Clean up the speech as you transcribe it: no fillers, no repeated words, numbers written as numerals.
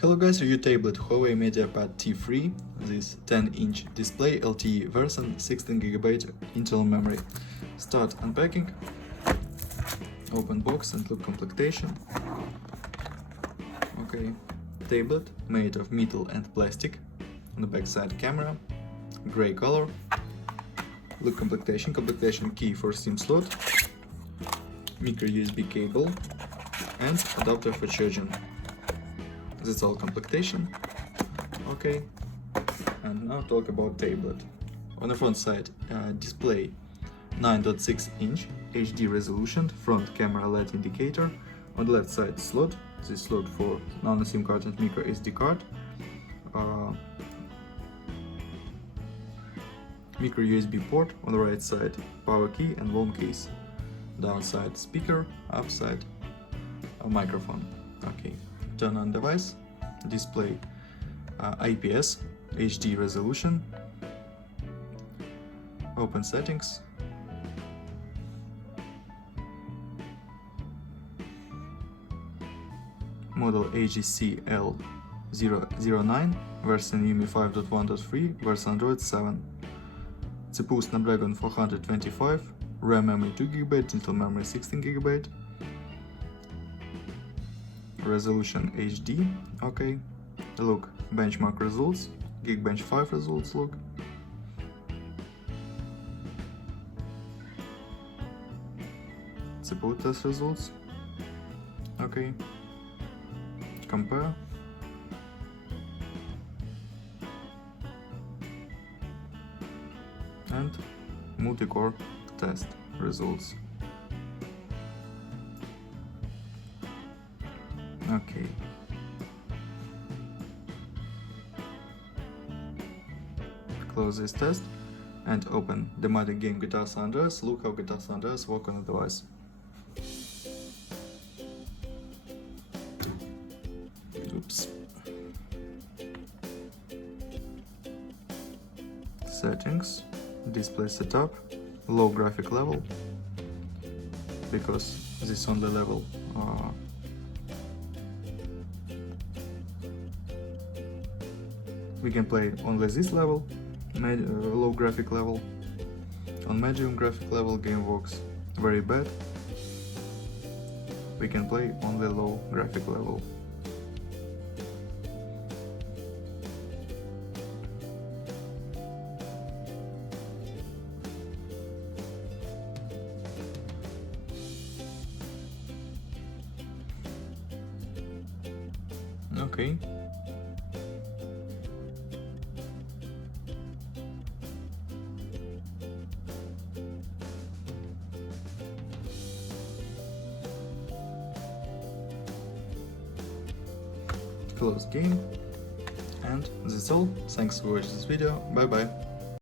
Hello guys, review tablet Huawei MediaPad T3, this 10-inch display, LTE version, 16GB internal memory. Start unpacking, open box and look completion. Okay, tablet made of metal and plastic, on the back side camera, gray color. Look completion key for SIM slot, micro USB cable and adapter for charging. That's all completion. Okay, and now talk about tablet. On the front side, display 9.6-inch HD resolution, front camera LED indicator. On the left side slot, this slot for nano SIM card and micro SD card. Micro USB port. On the right side, power key and volume keys. Downside speaker, upside a microphone. Okay, turn on device, display IPS HD resolution, open settings, model AGS-L09, version UMI 5.1.3, version Android 7, CPU Snapdragon 425, RAM memory 2GB, internal memory 16GB, resolution HD. Okay, look, benchmark results, Geekbench 5 results, look. CPU test results. Okay, compare. And multi-core test results. Okay. Close this test and open the modded game Guitar San Andreas. Look how Guitar San Andreas work on the device. Oops. Settings, display setup, low graphic level, because this only level we can play only this level, low graphic level. On medium graphic level game works very bad. We can play only low graphic level. Okay. Close game, and that's all. Thanks for watching this video. Bye bye.